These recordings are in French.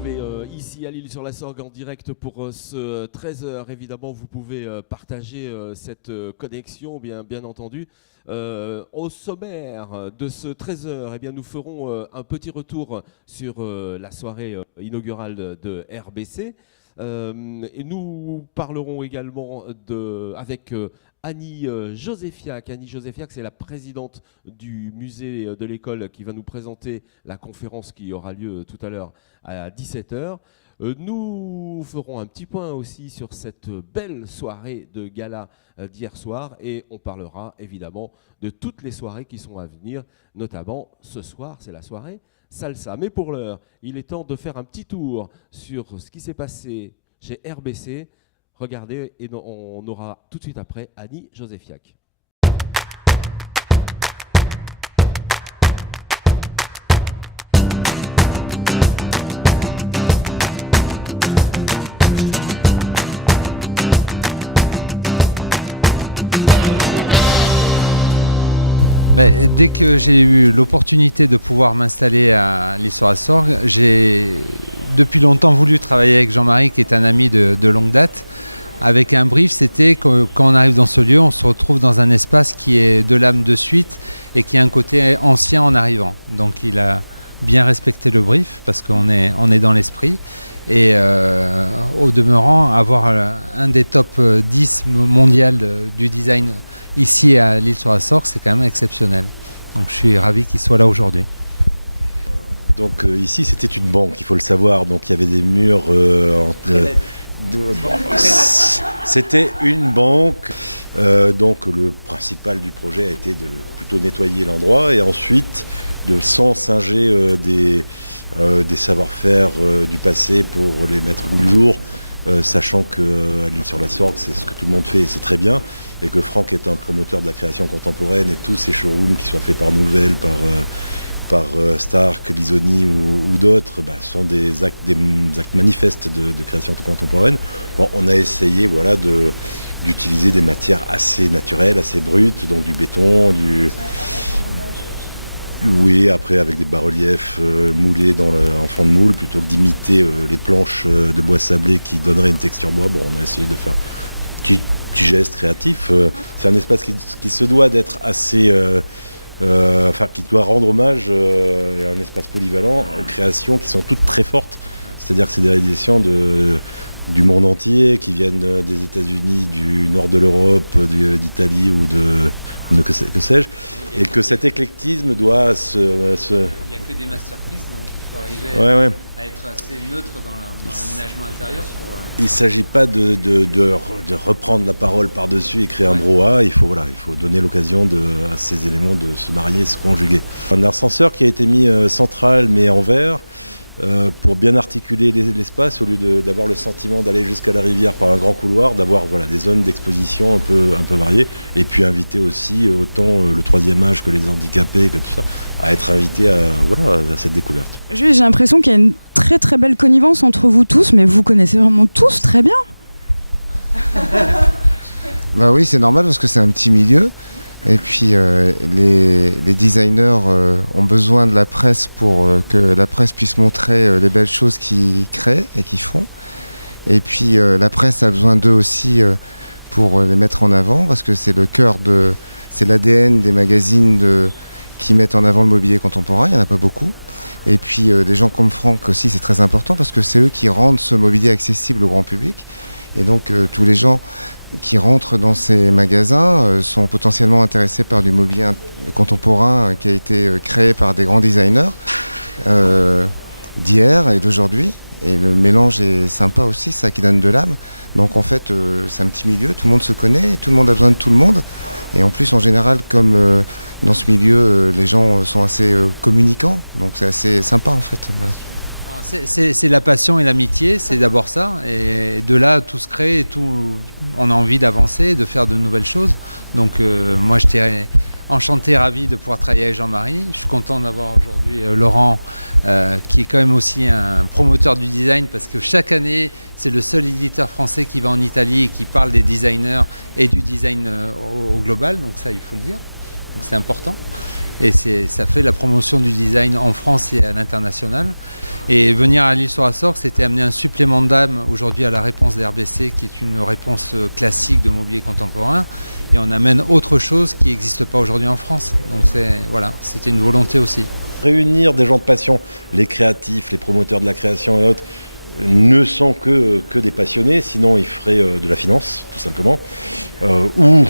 retrouvez ici à l'Île-sur-la-Sorgue en direct pour ce 13h. Évidemment, vous pouvez partager cette connexion, bien entendu. Au sommaire de ce 13h, eh bien, nous ferons un petit retour sur la soirée inaugurale de RBC. Et nous parlerons également avec Annie Josephiak. Annie Josephiak, c'est la présidente du musée de l'école qui va nous présenter la conférence qui aura lieu tout à l'heure à 17h. Nous ferons un petit point aussi sur cette belle soirée de gala d'hier soir et on parlera évidemment de toutes les soirées qui sont à venir, notamment ce soir, c'est la soirée Salsa. Mais pour l'heure, il est temps de faire un petit tour sur ce qui s'est passé chez RBC. Regardez, et on aura tout de suite après Annie Josephiak. Dès que j'ai eu l'opportunité de pouvoir m'installer à l'Île-sur-la-Sorgue, j'ai depuis longtemps voulu travailler avec Jean-Marie, qui est un ami de longue date. Avec un brief, c'était que quand on arrive dans ce lieu, on se retrouve dans un espace qui est de l'âme de suite et qui a un côté ancien en arrivant. Donc il a bien respecté le brief parce qu'on est dans l'esprit. Et au demeurant, avoir un des top 10 mondial du design ici à l'Île-sur-la-Sorgue, c'est quand même exceptionnel. Donc je suis ravi qu'il soit là aujourd'hui. Donc ici c'était une banque, il faut le savoir. Donc il y avait des murs. C'était une banque. Donc le principal du projet a été de plutôt nettoyer l'endroit et ensuite sans singer des savoir-faire du passé pour les mettre au goût du jour, sachant qu'à l'Île-sur-la-Sorgue, c'est ce que tout le monde fait et c'est très bien, et que Franck est un promoteur de la création contemporaine et tous ces showrooms, qu'ils soient faits par Nouvelle, par Stark, Lisoni ou d'autres, sont des actes manifestes de création contemporaine. Bon, on a essayé d'utiliser des matières assez naturelles, assez brutes, donc du béton, oui, après avec des bas-reliefs moulés en fond de moule, plutôt que d'imiter les planches de bois sablé qui donneraient une texture bois. Bon, on a essayé de faire un petit geste créatif. C'est un espace qui se doit d'être assez... qui doit rendre hommage à un espace polyvalent aux créations qui sont toutes très fortes. C'est-à-dire que c'est des réalisations du monde entier, qui viennent des États-Unis, du nord de l'Europe, d'Italie ou de que sais-je, et que cet éclectisme doit se... Il n'y a que des masterpieces, donc il faut arriver à être assez neutre dans l'aménagement intérieur. Il ne s'agit pas de reprendre la parole par-dessus et créer un brouhaha. Il faut donner l'occasion à ces éléments de se marier, se conjuguer. Un ascenseur qui a été mis central mais en verre, pour bien articuler l'espace, au lieu d'avoir le sentiment d'aller jusqu'à la rivière par un grand couloir, d'avoir des zones d'exposition un peu variées, et puis inviter aussi autant le troisième âge que les handicapés, que tout ça, à être invités à cette découverte. J'ai l'impression qu'il y a une très très belle connivence entre vous tous, mais vous connaissez vraiment tous très bien. Bah oui, c'est normal parce que c'est un petit milieu. Et puis les designers ont besoin de la presse pour que la presse puisse montrer les belles choses qu'ils créent et qu'ils font. Et puis la presse a besoin d'eux aussi pour les mettre en avant, parce que c'est le cœur c'est l'ADN des magazines qui mettent en avant le mobilier contemporain. Il n'y en a pas beaucoup. Et puis des gens comme Franck aussi, c'est très important parce que c'est eux qui rendent ce mobilier accessible au grand public. Et donc tous les gens qui rentrent dans ces magasins sont potentiellement intéressés par du mobilier contemporain qui a été créé par des grands designers d'hier et d'aujourd'hui. Et le mélange est sympa aussi, ça qui donne de l'âme. Donc en fait, c'est un petit milieu, tout le monde se connaît, tout le monde a besoin de tout le monde. Et en plus, en général, comme dans ce milieu, les gens sont assez communicants, donc c'est assez sympa en fait. Voilà. C'est la passion et l'amitié, c'est d'abord ça, et de là tout se crée, et on a envie d'avancer, de faire de nouvelles choses. Donc moi j'étais enchanté, ravi de pouvoir travailler avec Jean-Marie. Je suis content d'avoir aujourd'hui Laurent, qui est quand même aussi un promoteur du design, parce que chaque année c'est le seul éditeur français qui va en Italie et qui parle des designers et du design au global, donc ça il faut le dire, donc c'est important. Et ça fait la promotion du design en France et à l'international. Et venir à l'Île-sur-la-Sorgue, c'était amener un supplément d'âme aujourd'hui à la réponse d'RBC, qui est une réponse classique de mobilier contemporain. Et on amène autre chose qui n'existe pas aujourd'hui en France. Donc voilà, c'était une volonté aussi. Réunir des gens de passion, les créatifs, les promoteurs de la création et autres, ne sont que des passionnés, sinon ils feraient de la finance, tout simplement, ou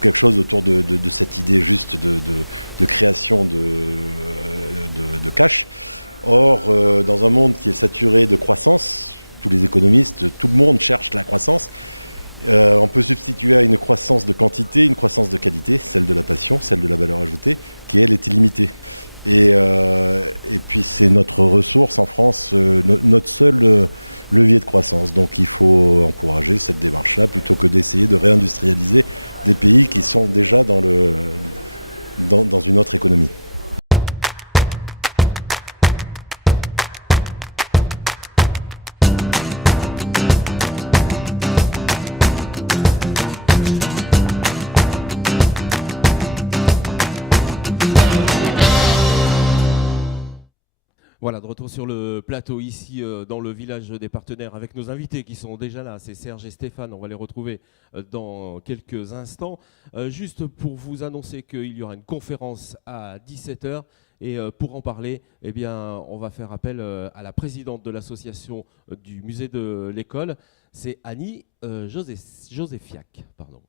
quelque chose autour de cette idée juste de création de cash. Or, dans un monde qui est saturé de croissance, tous les économistes, tout le monde cherche la croissance. On peut substituer à une croissance de quantité, une croissance de qualité, celle de la passion, celle de la valeur ajoutée, qui elle est illimitée. Et puis c'est notre ressource en France, notre seul levier de croissance. Donc il faut encourager cette démarche-là plutôt que d'essayer de réindustrialiser des pays qui sont déjà dans une autre économie. Voilà, de retour sur le plateau ici dans le village des partenaires avec nos invités qui sont déjà là. C'est Serge et Stéphane, on va les retrouver dans quelques instants. Juste pour vous annoncer qu'il y aura une conférence à 17h et pour en parler, eh bien, on va faire appel à la présidente de l'association du musée de l'école. C'est Annie Josephiak, pardon.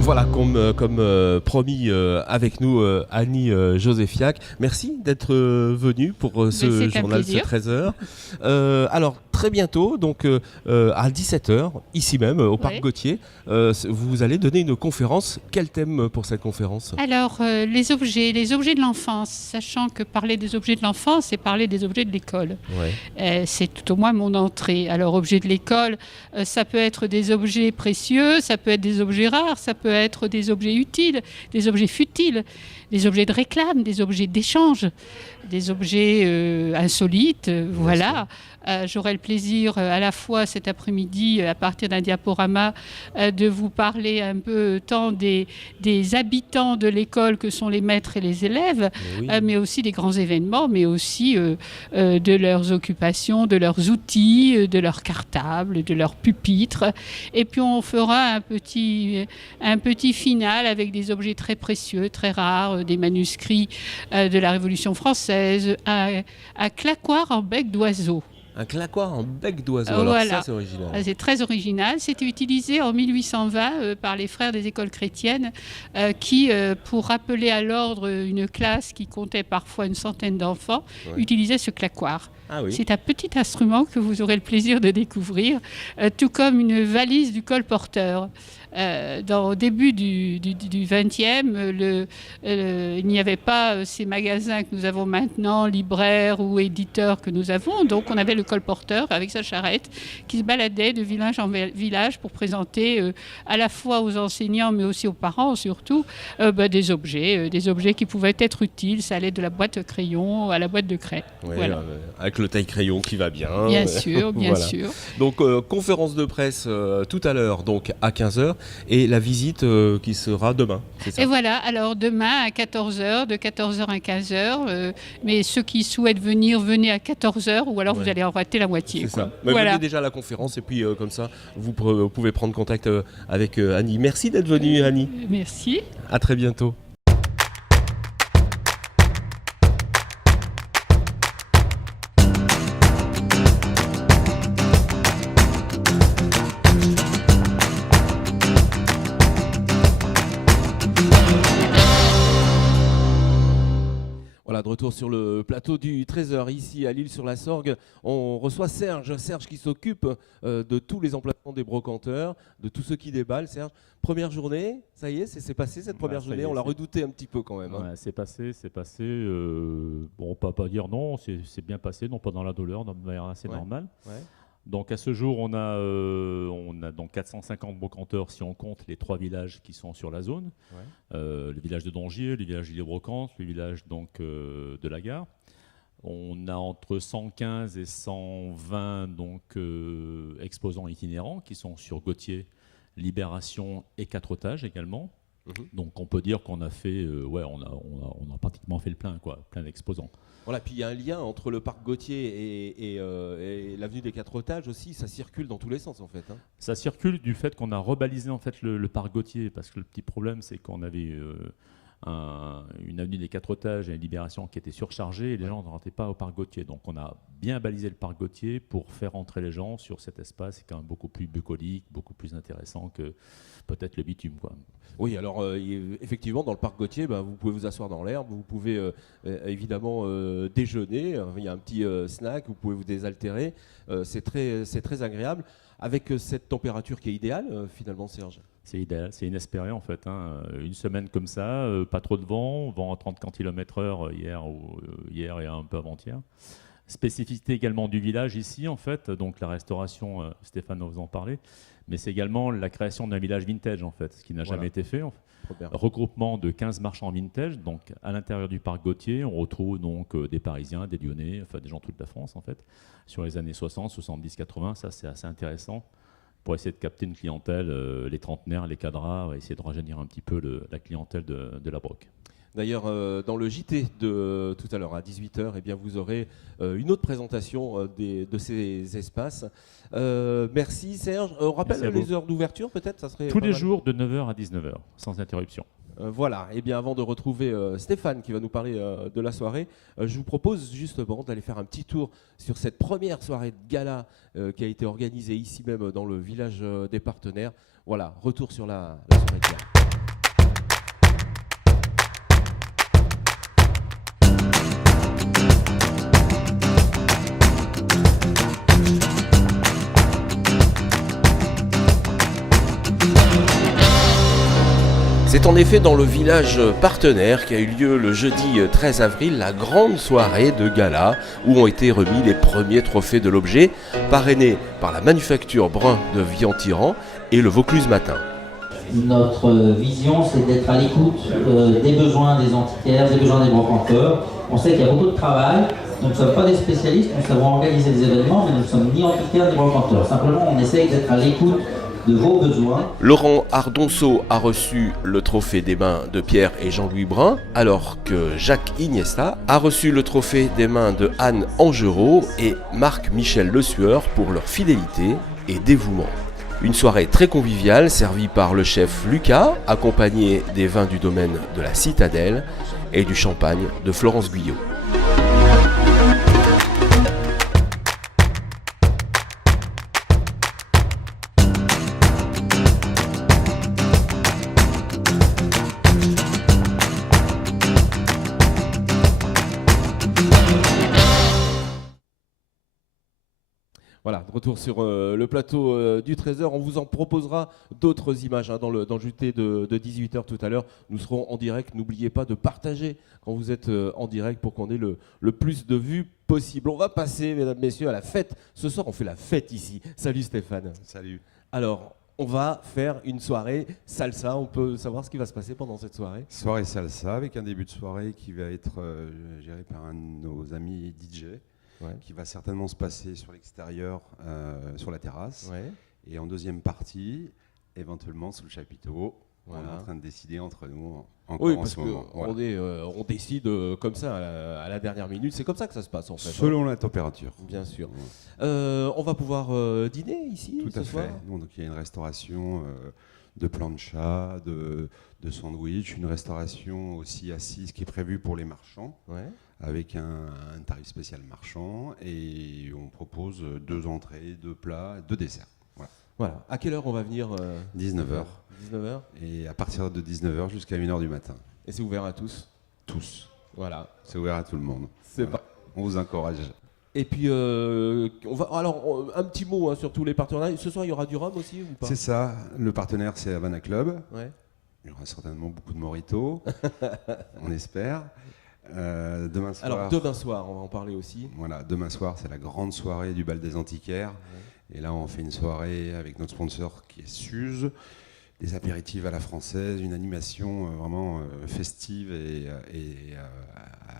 Voilà, comme promis avec nous, Annie Josephiak. Merci d'être venue pour ce journal, ce 13h. Alors, très bientôt, donc à 17h, ici même, au Parc Gauthier, vous allez donner une conférence. Quel thème pour cette conférence? Alors, les objets de l'enfance, sachant que parler des objets de l'enfance, c'est parler des objets de l'école. Ouais. C'est tout au moins mon entrée. Alors, objets de l'école, ça peut être des objets précieux, ça peut être des objets rares, ça peut être des objets utiles, des objets futiles, des objets de réclame, des objets d'échange, des objets insolites, voilà. J'aurai le plaisir à la fois cet après-midi, à partir d'un diaporama, de vous parler un peu tant des habitants de l'école que sont les maîtres et les élèves, mais aussi des grands événements, mais aussi de leurs occupations, de leurs outils, de leurs cartables, de leurs pupitres. Et puis on fera un petit final avec des objets très précieux, très rares, des manuscrits de la Révolution française, un claquoir en bec d'oiseau. Un claquoir en bec d'oiseau, alors voilà. Ça c'est original. C'est très original, c'était utilisé en 1820 par les frères des écoles chrétiennes qui, pour rappeler à l'ordre une classe qui comptait parfois une centaine d'enfants, utilisaient ce claquoir. Ah oui. C'est un petit instrument que vous aurez le plaisir de découvrir, tout comme une valise du colporteur. Au début du 20e, il n'y avait pas ces magasins que nous avons maintenant, libraires ou éditeurs que nous avons. Donc on avait le colporteur avec sa charrette qui se baladait de village en village pour présenter à la fois aux enseignants mais aussi aux parents surtout des objets qui pouvaient être utiles. Ça allait de la boîte de crayon à la boîte de craie. Ouais, voilà. Avec le taille-crayon qui va bien. Bien sûr, bien sûr. Donc conférence de presse tout à l'heure, donc à 15h. Et la visite qui sera demain, c'est ça? Et voilà, alors demain à 14h, de 14h à 15h, mais ceux qui souhaitent venir, venez à 14h ou alors vous allez en rater la moitié. C'est ça. Mais venez déjà à la conférence et puis comme ça, vous pouvez prendre contact avec Annie. Merci d'être venue, Annie. Merci. À très bientôt. Voilà, de retour sur le plateau du 13h, ici à l'Île-sur-la-Sorgue. On reçoit Serge qui s'occupe de tous les emplacements des brocanteurs, de tous ceux qui déballent. Serge, première journée, ça y est, c'est passé cette première journée, on l'a redouté un petit peu quand même. Hein. Ouais, c'est passé. Bon, on ne peut pas dire non, c'est bien passé, non pas dans la douleur, de manière assez normale. Ouais. Donc à ce jour, on a donc 450 brocanteurs si on compte les 3 villages qui sont sur la zone. Ouais. Le village de Dongier, le village d'Ille-Brocante, le village donc, de la gare. On a entre 115 et 120 donc, exposants itinérants qui sont sur Gautier, Libération et Quatretage également. Donc on peut dire qu'on a fait, on a pratiquement fait le plein, plein d'exposants. Voilà, puis il y a un lien entre le parc Gautier et l'avenue des Quatretage aussi, ça circule dans tous les sens en fait. Hein. Ça circule du fait qu'on a rebalisé en fait le parc Gautier, parce que le petit problème c'est qu'on avait une avenue des Quatretage et une Libération qui était surchargée et les gens ne rentraient pas au parc Gautier. Donc on a bien balisé le parc Gautier pour faire entrer les gens sur cet espace qui est quand même beaucoup plus bucolique, beaucoup plus intéressant que peut-être le bitume, quoi. Oui, alors effectivement, dans le parc Gautier, vous pouvez vous asseoir dans l'herbe, vous pouvez évidemment déjeuner, il y a un petit snack, vous pouvez vous désaltérer, c'est très agréable, avec cette température qui est idéale finalement, Serge. C'est idéal, c'est inespéré en fait. Hein. Une semaine comme ça, pas trop de vent à 30 km/h hier et un peu avant-hier. Spécificité également du village ici en fait, donc la restauration, Stéphane vous en parlait, mais c'est également la création d'un village vintage en fait, ce qui n'a jamais été fait. En fait. Regroupement de 15 marchands vintage, donc à l'intérieur du parc Gautier, on retrouve donc des Parisiens, des Lyonnais, enfin des gens de toute la France en fait, sur les années 60, 70, 80, ça c'est assez intéressant pour essayer de capter une clientèle, les trentenaires, les cadras, essayer de rajeunir un petit peu la clientèle de la Broc. D'ailleurs, dans le JT de tout à l'heure, à 18h, eh bien, vous aurez une autre présentation de ces espaces. Merci Serge. On rappelle les heures d'ouverture peut-être, ça serait tous les jours de 9h à 19h, sans interruption. Voilà, et bien avant de retrouver Stéphane qui va nous parler de la soirée, je vous propose justement d'aller faire un petit tour sur cette première soirée de gala qui a été organisée ici même dans le village des partenaires. Voilà, retour sur la soirée de gala. C'est en effet dans le village partenaire qu'a eu lieu le jeudi 13 avril la grande soirée de gala où ont été remis les premiers trophées de l'objet, parrainés par la manufacture Brun de Vian-Tiran et le Vaucluse Matin. Notre vision, c'est d'être à l'écoute des besoins des antiquaires, des besoins des brocanteurs. On sait qu'il y a beaucoup de travail. Nous ne sommes pas des spécialistes, nous savons organiser des événements, mais nous ne sommes ni antiquaires ni brocanteurs. Simplement, on essaye d'être à l'écoute de vos besoins. Laurent Ardonceau a reçu le trophée des mains de Pierre et Jean-Louis Brun, alors que Jacques Iniesta a reçu le trophée des mains de Anne Angerot et Marc-Michel Le Sueur pour leur fidélité et dévouement. Une soirée très conviviale servie par le chef Lucas, accompagné des vins du domaine de la Citadelle et du champagne de Florence Guyot. Voilà, de retour sur le plateau du Trésor. On vous en proposera d'autres images dans le JT de 18h tout à l'heure. Nous serons en direct. N'oubliez pas de partager quand vous êtes en direct pour qu'on ait le plus de vues possible. On va passer, mesdames, messieurs, à la fête. Ce soir, on fait la fête ici. Salut Stéphane. Salut. Alors, on va faire une soirée salsa. On peut savoir ce qui va se passer pendant cette soirée? Soirée salsa avec un début de soirée qui va être géré par un de nos amis DJ. Ouais. Qui va certainement se passer sur l'extérieur, sur la terrasse. Ouais. Et en deuxième partie, éventuellement sous le chapiteau. Voilà. On est en train de décider entre nous encore en ce moment. Voilà. On décide comme ça à la dernière minute. C'est comme ça que ça se passe en fait. Selon la température. Bien sûr. On va pouvoir dîner ici tout ce soir. Tout à fait. Donc il y a une restauration de plancha, de sandwich, une restauration aussi assise qui est prévue pour les marchands. Ouais. Avec un tarif spécial marchand et on propose 2 entrées, 2 plats, 2 desserts. Voilà. À quelle heure on va venir 19h. 19h. Et à partir de 19h jusqu'à 1h du matin. Et c'est ouvert à tous? Tous. Voilà. C'est ouvert à tout le monde. Voilà. On vous encourage. Et puis, on va, alors, un petit mot sur tous les partenaires. Ce soir, il y aura du rhum aussi ou pas? C'est ça. Le partenaire, c'est Havana Club. Ouais. Il y aura certainement beaucoup de mojito. On espère. Demain soir. Alors demain soir, on va en parler aussi. Voilà, demain soir, c'est la grande soirée du bal des antiquaires. Et là, on fait une soirée avec notre sponsor qui est Suze, des apéritifs à la française, une animation vraiment festive et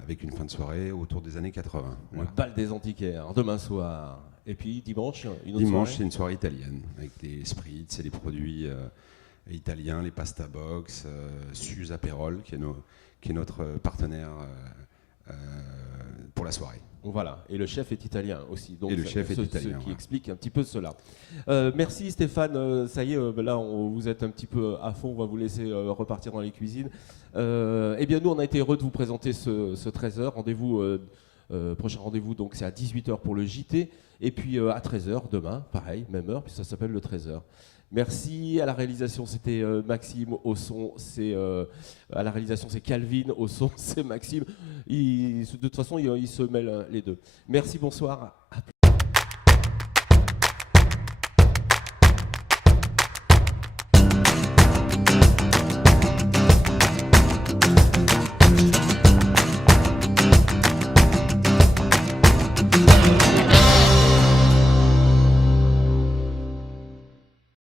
avec une fin de soirée autour des années 80. Voilà. Le bal des antiquaires, demain soir. Et puis dimanche, une autre dimanche, soirée. c'est une soirée italienne avec des spritz et des produits italiens, les pasta box, Suze Apérol, qui est notre partenaire pour la soirée. Voilà, et le chef est italien aussi, donc et le chef est italien, ce qui explique un petit peu cela. Merci Stéphane, ça y est, là vous êtes un petit peu à fond, on va vous laisser repartir dans les cuisines. Eh bien nous on a été heureux de vous présenter ce 13h, prochain rendez-vous donc c'est à 18h pour le JT, et puis à 13h demain, pareil, même heure, puis ça s'appelle le 13h. Merci. À la réalisation, c'était Maxime. Au son, à la réalisation, c'est Calvin. Au son, c'est Maxime. De toute façon, ils se mêlent les deux. Merci, bonsoir. À plus.